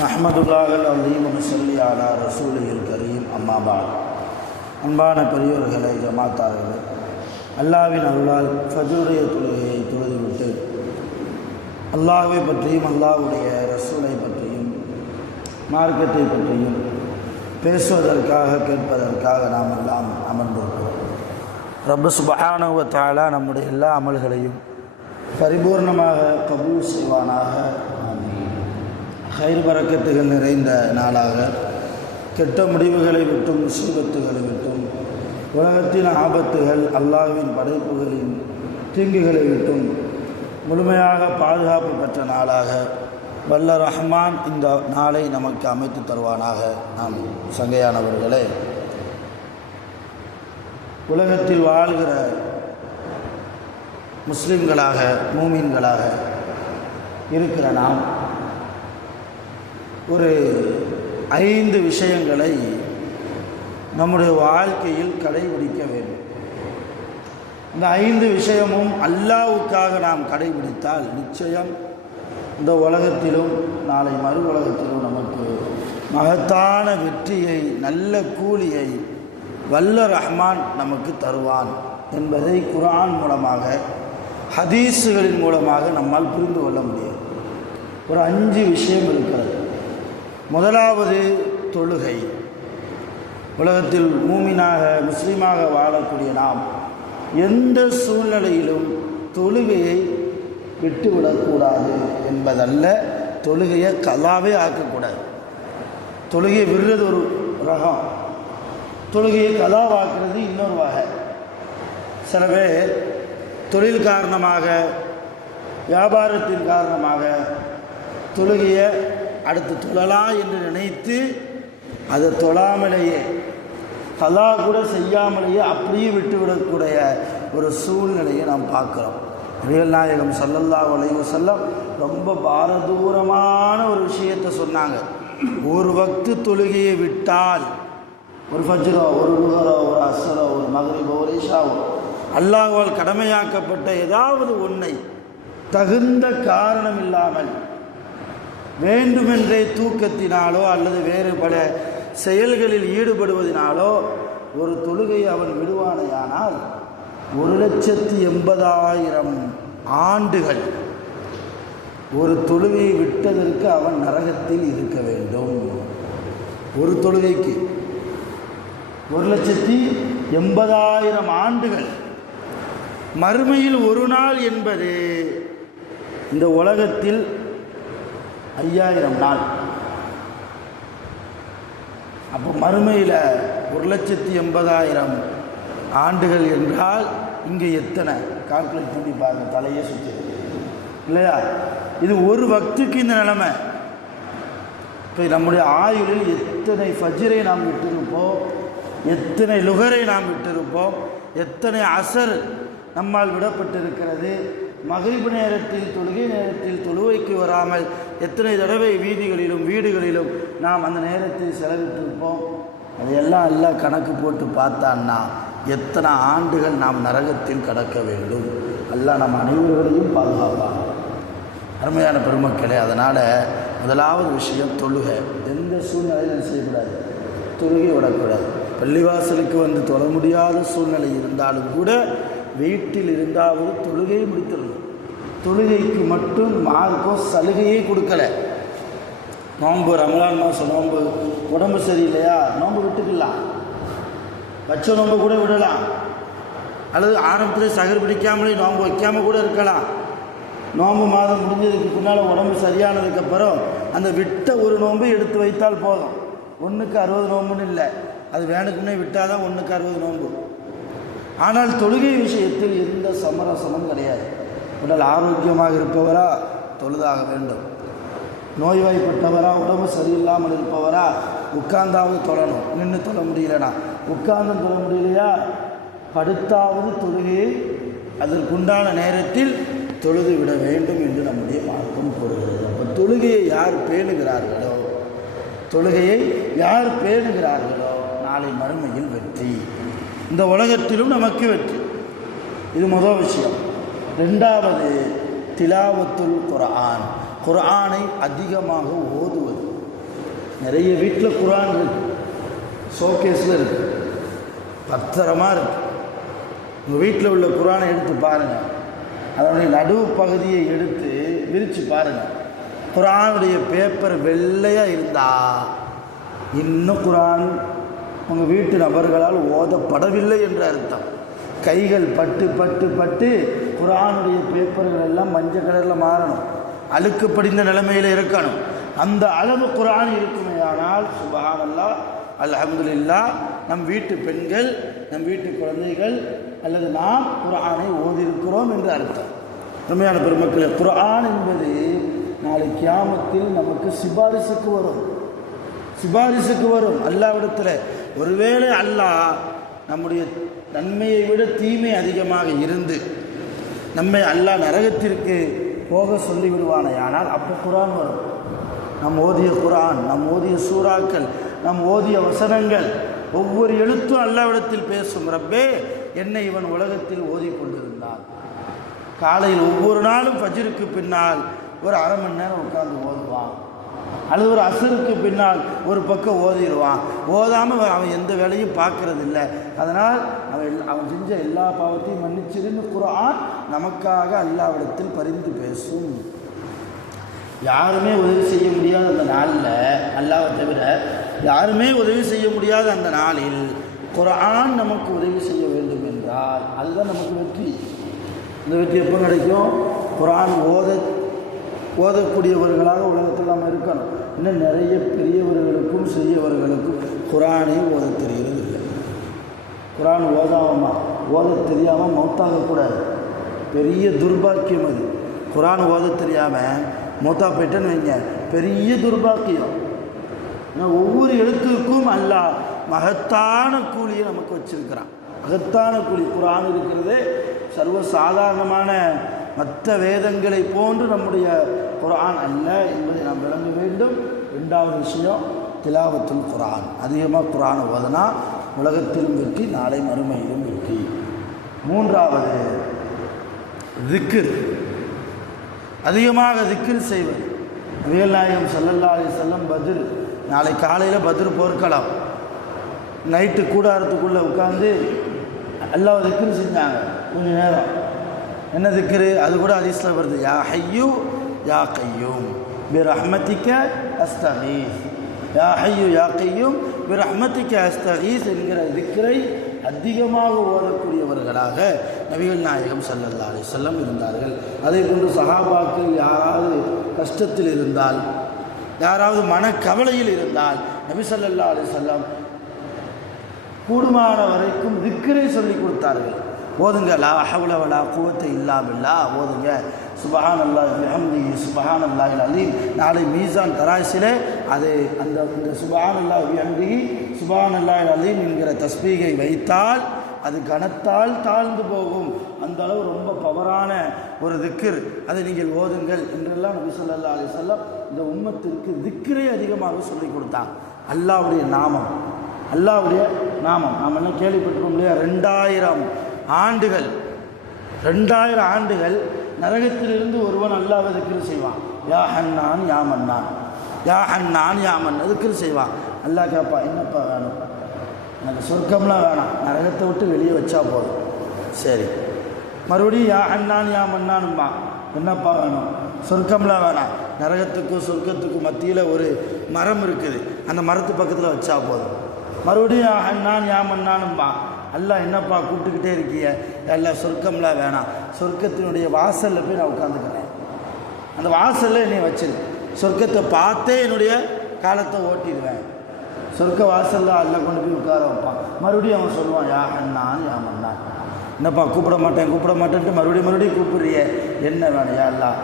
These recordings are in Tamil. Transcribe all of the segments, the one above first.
நஹ்மதுல்லாஹல் அலீம் ஸல்லி அலா ரசூலில் கரீம் அம்மா பாத். அன்பான பெரியோர்களே, ஜமாத்தார்களே, அல்லாஹ்வின் அருளால் ஃபஜ்ருடைய தொழுகையை தொழுதுவிட்டு அல்லாஹ்வை பற்றியும் அல்லாஹ்வுடைய ரசூலை பற்றியும் மார்க்கத்தை பற்றியும் பேசுவதற்காக கேட்பதற்காக நாம் எல்லாம் அமர்ந்திருக்கிறோம். ரப்பு சுப்ஹானஹு வ தஆலா நம்முடைய எல்லா அமல்களையும் பரிபூர்ணமாக கபூல் செய்வானாக. ஹைர் பரக்கத்துகள் நிறைந்த நாளாக, கெட்ட முடிவுகளை விட்டும் முசீபத்துகளை விட்டும் உலகத்தின் ஆபத்துகள் அல்லாஹ்வின் படைப்புகளின் தீங்குகளை விட்டும் முழுமையாக பாதுகாப்பு பெற்ற நாளாக வல்ல ரஹ்மான் இந்த நாளை நமக்கு அமைத்து தருவானாக. நாம் சங்கையானவர்களே, உலகத்தில் வாழ்கிற முஸ்லிம்களாக மூமின்களாக இருக்கிற நாம் ஒரு 5 விஷயங்களை நம்முடைய வாழ்க்கையில் கடைபிடிக்க வேண்டும். இந்த 5 விஷயமும் அல்லாஹ்வுக்காக நாம் கடைபிடித்தால் நிச்சயம் இந்த உலகத்திலும் நாளை மறு உலகத்திலும் நமக்கு மகத்தான வெற்றியை, நல்ல கூலியை வல்ல ரஹ்மான் நமக்கு தருவான் என்பதை குர்ஆன் மூலமாக, ஹதீஸுகளின் மூலமாக நம்மால் புரிந்து கொள்ள முடியும். ஒரு 5 விஷயம் இருக்கிறது. முதலாவது தொழுகை. உலகத்தில் மூமினாக முஸ்லீமாக வாழக்கூடிய நாம் எந்த சூழ்நிலையிலும் தொழுகையை விட்டுவிடக்கூடாது என்பதல்ல, தொழுகையை கலாவே ஆக்கக்கூடாது. தொழுகையை விடுறது ஒரு ரகம், தொழுகையை கலாவாக்குறது இன்னொரு வகை. சில பேர் தொழில் காரணமாக, வியாபாரத்தின் காரணமாக தொழுகையை அடுத்து தொழலாம் என்று நினைத்து அதை தொழாமலேயே, கலா கூட செய்யாமலேயே அப்படியே விட்டுவிடக்கூடிய ஒரு சூழ்நிலையை நாம் பார்க்குறோம். நபிகள் நாயகம் ஸல்லல்லாஹு அலைஹி வஸல்லம் ரொம்ப பாரதூரமான ஒரு விஷயத்தை சொன்னாங்க. ஒரு வக்து தொழுகையை விட்டால், ஒரு ஃபஜ்ரோ, ஒரு லுஹரோ, ஒரு அஸ்ரோ, ஒரு மக்ரிபோ, ஒரு இஷாவோ, அல்லாஹ்வால் கடமையாக்கப்பட்ட ஏதாவது ஒன்றை தகுந்த காரணம் இல்லாமல் வேண்டுமென்றே தூக்கத்தினாலோ அல்லது வேறு பல செயல்களில் ஈடுபடுவதனாலோ ஒரு தொழுகையை அவன் விடுவானேயானால் 1,80,000 ஆண்டுகள் ஒரு தொழுகையை விட்டதற்கு அவன் நரகத்தில் இருக்க வேண்டும். ஒரு தொழுகைக்கு 1,80,000 ஆண்டுகள். மறுமையில் ஒரு நாள் என்பது இந்த உலகத்தில் 5000 நாள். அப்போ மறுமையில் 1,80,000 ஆண்டுகள் என்றால் இங்கே எத்தனை கால்குலேட் பண்ணி பாருங்க, தலையே சுற்றி இல்லையா? இது ஒரு வக்துக்கு இந்த நிலைமை. இப்போ நம்முடைய ஆயுளில் எத்தனை ஃபஜ்ரை நாம் விட்டிருப்போம், எத்தனை லுகரை நாம் விட்டிருப்போம், எத்தனை அசர் நம்மால் விடப்பட்டிருக்கிறது. மக்ரிப் நேரத்தில், தொழுகை நேரத்தில் தொழுகைக்கு வராமல் எத்தனை தடவை வீதிகளிலும் வீடுகளிலும் நாம் அந்த நேரத்தில் செலவிட்டிருப்போம். அதையெல்லாம் எல்லாம் கணக்கு போட்டு பார்த்தான்னா எத்தனை ஆண்டுகள் நாம் நரகத்தில் கடக்க வேண்டும். அல்லாஹ் நம் அனைவர்களையும் பாதுகாப்பாங்க. அருமையான பெருமக்களே, அதனால் முதலாவது விஷயம் தொழுகை. எந்த சூழ்நிலையும் செய்யக்கூடாது, தொழுகை விடக்கூடாது. பள்ளிவாசலுக்கு வந்து தொழ முடியாத சூழ்நிலை இருந்தாலும் கூட வீட்டில் இருந்தாவது தொழுகையை முடித்திடணும். தொழுகைக்கு மட்டும் மார்க்கோ சலுகையே கொடுக்கலை. நோன்பு, ரமலான் மாதம் நோன்பு, உடம்பு சரியில்லையா, நோன்பு விட்டுக்கலாம், வச்ச நோன்பு கூட விடலாம், அல்லது ஆரம்பத்தில் சகர் பிடிக்காமலே நோன்பு வைக்காமல் கூட இருக்கலாம். நோன்பு மாதம் முடிஞ்சதுக்கு பின்னால் உடம்பு சரியானதுக்கப்புறம் அந்த விட்ட ஒரு நோன்பு எடுத்து வைத்தால் போதும். 1க்கு 60 நோன்புன்னு இல்லை, அது வேணுக்குன்னே விட்டால் தான் 1க்கு 60 நோன்பு. ஆனால் தொழுகை விஷயத்தில் எந்த சமரசமும் கிடையாது. உடல் ஆரோக்கியமாக இருப்பவரா தொழுதாக வேண்டும், நோய்வாய்ப்பட்டவரா, உடம்பு சரியில்லாமல் இருப்பவரா உட்கார்ந்தாவது தொழணும். நின்று தொழ முடியலனா உட்கார்ந்து தொழ முடியலையா, படுத்தாவது தொழுகையை அதற்குண்டான நேரத்தில் தொழுது விட வேண்டும் என்று நம்முடைய மார்க்கம் கூறுகிறது. அப்போ தொழுகையை யார் பேணுகிறார்களோ, தொழுகையை யார் பேணுகிறார்களோ நாளை மறுமையில் வெற்றி, இந்த உலகத்திலும் நமக்கு வெற்றி. இது முதல் விஷயம். 2வது திலாவத்துல் குர்ஆன், குர்ஆனை அதிகமாக ஓதுவது. நிறைய வீட்டில் குர்ஆன் இருக்கு, ஷோகேஸில் இருக்குது, பத்திரமாக இருக்குது. உங்கள் வீட்டில் உள்ள குர்ஆனை எடுத்து பாருங்கள், அதனுடைய நடுவு பகுதியை எடுத்து விரித்து பாருங்கள். குர்ஆனுடைய பேப்பர் வெள்ளையாக இருந்தால் இன்னும் குர்ஆன் உங்கள் வீட்டு நபர்களால் ஓதப்படவில்லை என்ற அர்த்தம். கைகள் பட்டு பட்டு பட்டு குர்ஆனுடைய பேப்பர்கள் எல்லாம் மஞ்சள் கலரில் மாறணும், அழுக்கு படிந்த நிலைமையில் இருக்கணும். அந்த அளவு குர்ஆன் இருக்குமே. ஆனால் சுப்ஹானல்லாஹ், அல்ஹம்துலில்லாஹ், நம் வீட்டு பெண்கள், நம் வீட்டு குழந்தைகள் அல்லது நாம் குர்ஆனை ஓதியிருக்கிறோம் என்று அர்த்தம். உண்மையான பெருமக்களே, குர்ஆன் என்பது நாளை கியாமத்தில் நமக்கு சிபாரிசுக்கு வரும், சிபாரிசுக்கு வரும் அல்லாஹ்விடத்தில். ஒருவேளை அல்லாஹ் நம்முடைய நன்மையை விட தீமை அதிகமாக இருந்து நம்மை அல்லாஹ் நரகத்திற்கு போக சொல்லிவிடுவானையானால் அப்போ குர்ஆன் வரும். நம் ஓதிய குர்ஆன், நம் ஓதிய சூறாக்கள், நம் ஓதிய வசனங்கள் ஒவ்வொரு எழுத்தும் அல்லாஹ்விடத்தில் பேசும். ரப்பே, என்னை இவன் உலகத்தில் ஓதிக்கொண்டிருந்தான். காலையில் ஒவ்வொரு நாளும் ஃபஜ்ருக்கு பின்னால் ஒரு அரை மணி நேரம் உட்கார்ந்து ஓதுவான், அல்லது ஒரு அசருக்கு பின்னால் ஒரு பக்கம் ஓதிடுவான். ஓதாமல் அவன் எந்த வேலையும் பார்க்கறது இல்லை. அதனால் அவன் செஞ்ச எல்லா பாவத்தையும் மன்னிச்சிருந்து குர்ஆன் நமக்காக அல்லாஹ்விடத்தில் பரிந்து பேசும். யாருமே உதவி செய்ய முடியாத அந்த நாளில், அல்லாஹ்வை தவிர யாருமே உதவி செய்ய முடியாத அந்த நாளில் குர்ஆன் நமக்கு உதவி செய்ய வேண்டும் என்றால் அதுதான் நமக்கு வெற்றி. இந்த வெற்றி எப்போ கிடைக்கும்? குர்ஆன் ஓதக்கூடியவர்களாக உலகத்தில் நாம் இருக்கணும். இன்னும் நிறைய பெரியவர்களுக்கும் சிறியவர்களுக்கும் குர்ஆனை ஓத தெரிகிறது இல்லை. குர்ஆன் ஓத தெரியாமல் மௌத்தாகக்கூடாது. பெரிய துர்பாக்கியம் அது. குர்ஆன் ஓத தெரியாமல் மௌத்தா போயிட்டேன்னு வைங்க, பெரிய துர்பாக்கியம். ஒவ்வொரு எழுத்துக்கும் அல்லாஹ் மகத்தான கூலியை நமக்கு வச்சிருக்கிறான். மகத்தான கூலி குர்ஆன் இருக்கிறது சர்வசாதாரணமான மற்ற வேதங்களை போன்று நம்முடைய குர்ஆன் அல்ல என்பதை நாம் விளங்க வேண்டும். ரெண்டாவது விஷயம் திலாவத்துல் குர்ஆன். அதிகமாக குர்ஆன் ஓதுனா உலகத்திலும் வெற்றி, நாளை மறுமையிலும் வெற்றி. மூன்றாவது திக்ர். அதிகமாக திக்ர் செய்வது. நபிகள் நாயகம் ஸல்லல்லாஹு அலைஹி வஸல்லம் பத்ர், நாளை காலையில் பத்ர் போர்க்கலாம், நைட்டு கூடாரத்துக்குள்ளே உட்காந்து அல்லாஹ் திக்ர் செஞ்சாங்க கொஞ்ச நேரம். என்ன திக்ரு? அது கூட ஹதீஸ்ல வருது, யா ஹய்யு யா கய்யூம் பிரஹ்மதிக அஸ்தகீஸ், யா ஹய்யு யா கய்யூம் பிரஹ்மதிக அஸ்தகீஸ் என்கிற திக்ரை அதிகமாக ஓதக்கூடியவர்களாக நபிகள் நாயகம் ஸல்லல்லாஹு அலைஹி வஸல்லம் இருந்தார்கள். அதே போன்று சஹாபாக்கள் யாராவது கஷ்டத்தில் இருந்தால், யாராவது மனக்கவலையில் இருந்தால் நபி ஸல்லல்லாஹு அலைஹி வஸல்லம் கூடுமான வரைக்கும் திக்ரை சொல்லி கொடுத்தார்கள். ஓதுங்க, லா ஹவ்ல வலா குவத்த இல்லா பில்லாஹ் ஓதுங்க, சுப்ஹானல்லாஹி பிஹம்திஹி சுப்ஹானல்லாஹில் அலீம். நாளை மீசான் தராசிலே அது அந்த சுப்ஹானல்லாஹி பிஹம்திஹி சுப்ஹானல்லாஹில் அலீம் என்கிற தஸ்பீகை வைத்தால் அது கனத்தால் தாழ்ந்து போகும். அந்த அளவு ரொம்ப பவரான ஒரு திக்ர். அதை நீங்கள் ஓதுங்கள் என்றெல்லாம் நபி ஸல்லல்லாஹு அலைஹி வஸல்லம் இந்த உம்மத்திற்கு திக்ரை அதிகமாக சொல்லிக் கொடுத்தாங்க. அல்லாஹ்வுடைய நாமம், அல்லாஹ்வுடைய நாமம் நாம் என்ன கேள்விப்பட்டிருக்கோம் இல்லையா? 2000 ஆண்டுகள் நரகத்திலிருந்து ஒருவன் அல்லாஹ்வை திக்ர் செய்வான். யா ஹன்னான் யா மன்னான், யா ஹன்னான் யா மன்னான் திக்ர் செய்வான். அல்லாஹ் கேட்பா, என்னப்பா வேணும்? எனக்கு சொர்க்கம்லாம் வேணாம், நரகத்தை விட்டு வெளியே வச்சா போதும். சரி, மறுபடியும் யா ஹன்னான் யா மன்னானும்பா, என்னப்பா வேணும்? சொர்க்கம்லாம் வேணாம், நரகத்துக்கும் சொர்க்கத்துக்கும் மத்தியில் ஒரு மரம் இருக்குது, அந்த மரத்து பக்கத்தில் வச்சா போதும். மறுபடியும் யா ஹன்னான் யா மன்னானும்பா, அல்லாஹ் என்னப்பா கூப்பிட்டுக்கிட்டே இருக்கிய? எல்லாம் சொர்க்கம்லாம் வேணாம், சொர்க்கத்தினுடைய வாசலில் போய் நான் உட்காந்துக்கிறேன், அந்த வாசலில் என்னை வச்சிரு, சொர்க்கத்தை பார்த்தே என்னுடைய காலத்தை ஓட்டிடுவேன். சொர்க்க வாசலில் அல்லாஹ் கொண்டு போய் உட்கார வைப்பான். மறுபடியும் அவன் சொல்லுவான், யா ஹன்னான் யா மன்னான், என்னப்பா கூப்பிட மாட்டேன்ட்டு மறுபடியும் கூப்பிடுறிய, என்ன வேணும் யா அல்லாஹ்?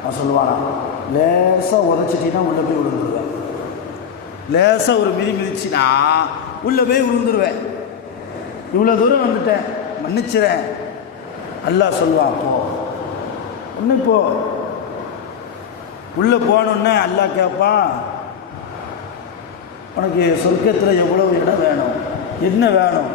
அவன் சொல்லுவானா, லேசாக உதச்சிட்டின்னா உள்ளே போய் விழுந்துருவேன், லேசாக ஒரு மிதிச்சினா உள்ளே போய் விழுந்துருவேன், இவ்வளோ தூரம் வந்துட்டேன், மன்னிச்சிறேன். அல்லாஹ் சொல்லுவான், போ இன்னும் போ. உள்ளே போனோன்னே அல்லாஹ் கேட்பான், உனக்கு சொர்க்கத்தில் எவ்வளவு இடம் வேணும், என்ன வேணும்,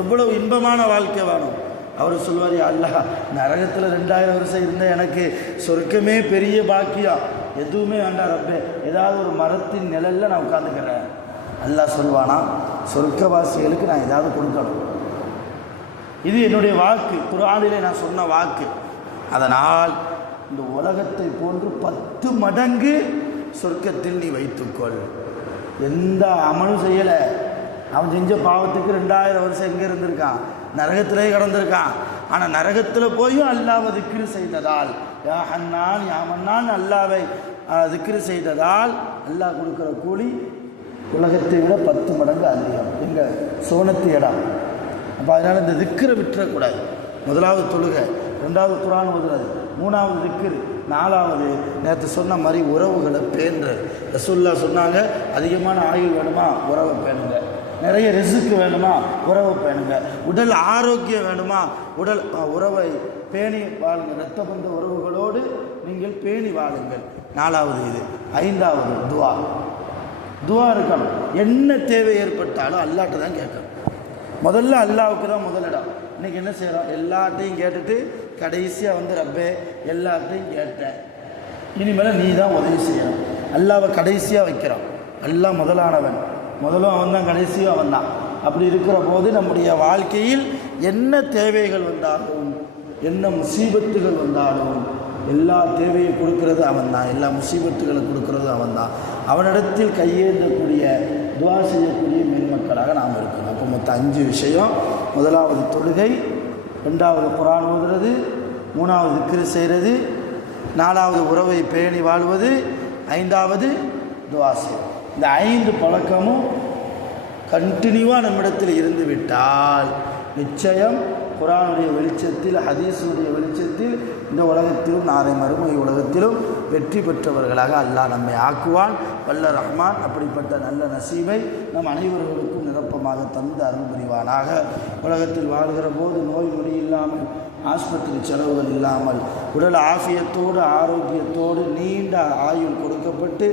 எவ்வளவு இன்பமான வாழ்க்கை வேணும்? அவர் சொல்லுவார், அல்லாஹ் நரகத்தில் 2000 வருஷம் இருந்தால் எனக்கு சொர்க்கமே பெரிய பாக்கியம், எதுவுமே வேண்டாம் ரப்பே, ஏதாவது ஒரு மரத்தின் நிழலில் நான் உட்காந்துக்கிறேன். அல்லாஹ் சொல்வானா, சொர்க்கவாசிகளுக்கு நான் ஏதாவது கொடுக்கணும். இது என்னுடைய வாக்கு, குர்ஆனிலே நான் சொன்ன வாக்கு. அதனால் இந்த உலகத்தை போன்று 10 மடங்கு சொர்க்கத்தில் நீ வைத்துக்கொள். எந்த அமலும் செய்யலை, அவன் செஞ்ச பாவத்துக்கு 2000 வருஷம் எங்கே இருந்திருக்கான், நரகத்திலே கடந்திருக்கான். ஆனால் நரகத்தில் போயும் அல்லாவை திக்ரு செய்ததால், யா ஹன்னான் யா மன்னான் அல்லாவை திக்ரு செய்ததால் அல்லாஹ் கொடுக்குற கூலி உலகத்தை விட 10 மடங்கு அதிகம். எங்கள் சோனத்து இடம். அப்போ அதனால் இந்த திக்ரை விட்டுறக்கூடாது. முதலாவது தொழுகை, 2வது குர்ஆன் ஓதுறது, 3வது திக்ரு, 4வது நேற்று சொன்ன மாதிரி உறவுகளை பேணுறது. ரசூலுல்லாஹ் சொன்னாங்க, அதிகமான ஆயுள் வேணுமா உறவை பேணுங்க, நிறைய ரிஸ்க் வேணுமா உறவை பேணுங்க, உடல் ஆரோக்கியம் வேணுமா உறவை பேணி வாழுங்க, இரத்த பந்த உறவுகளோடு நீங்கள் பேணி வாழுங்கள். 4வது இது. 5வது துவா இருக்கணும். என்ன தேவை ஏற்பட்டாலும் அல்லாஹ்ட்ட தான் கேட்கணும். முதல்ல அல்லாஹ்வுக்கு தான் முதலிடம். இன்றைக்கி என்ன செய்கிறோம், எல்லாத்தையும் கேட்டுட்டு கடைசியாக வந்து ரப்பே எல்லாத்தையும் கேட்டேன், இனிமேல் நீ தான் உதவி செய்யணும். அல்லாஹ்வை கடைசியாக வைக்கிறோம். அல்லாஹ் முதலானவன், முதலும் அவன் தான், கடைசியும் அவன் தான். அப்படி இருக்கிற போது நம்முடைய வாழ்க்கையில் என்ன தேவைகள் வந்தாலும், என்ன முசீபத்துகள் வந்தாலும், எல்லா தேவையை கொடுக்கறது அவன் தான், எல்லா முசீபத்துகளை கொடுக்கறது அவன் தான். அவனிடத்தில் கையேந்தக்கூடிய துவா செய்யக்கூடிய மேன்மக்களாக நாம் இருக்கணும். அப்போ மொத்தம் 5 விஷயம். முதலாவது தொழுகை, 2வது குர்ஆன் ஓதுறது, 3வது திக்ரு செய்கிறது, 4வது உறவை பேணி வாழ்வது, 5வது துவா செய்வது. இந்த 5 பழக்கமும் கண்டினியூவாக நம்மிடத்தில் இருந்து விட்டால் நிச்சயம் குர்ஆனுடைய வெளிச்சத்தில், ஹதீஸுடைய வெளிச்சத்தில் இந்த உலகத்திலும் நாளை மறுமை உலகத்திலும் வெற்றி பெற்றவர்களாக அல்லாஹ் நம்மை ஆக்குவான். வல்ல ரஹ்மான் அப்படிப்பட்ட நல்ல நசீபை நம் அனைவர்களுக்கும் நிரப்பமாக தந்து அருள் புரிவானாக. உலகத்தில் வாழ்கிற போது நோய் நொடி இல்லாமல், ஆஸ்பத்திரி செலவுகள் இல்லாமல், உடல் ஆஃபியத்தோடு ஆரோக்கியத்தோடு நீண்ட ஆயுள் கொடுக்கப்பட்டு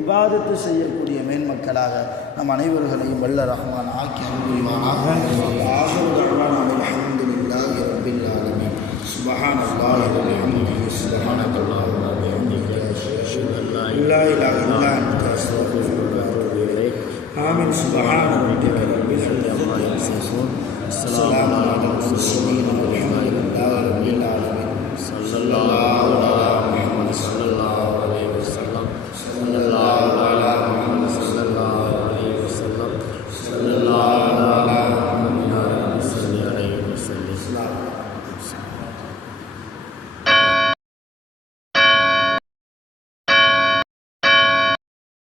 இபாதத்து செய்யக்கூடிய மேன்மக்களாக நம் அனைவர்களையும் வல்ல ரஹ்மான் ஆக்கி அருள் புரிவானாக. அல்ஹம்துலில்லாஹி ரப்பில் ஆலமீன். சுப்ஹானல்லாஹி வ பிஹம்திஹி, சுப்ஹானல்லாஹி வ பிஹம்திஹி, அஷ்ஹது அன் லா இலாஹா இல்லா அன்த, அஸ்தக்ஃபிருக வ அத்தூபு இலைக். ஆமீன். சுப்ஹான ரப்பிக ரப்பில் இஸ்ஸத்தி அம்மா யசிஃபூன். அஸ்ஸலாமு அலைக்கும் வரஹ்மத்துல்லாஹி வ பரகாத்துஹு. ஸல்லல்லாஹு அலைஹி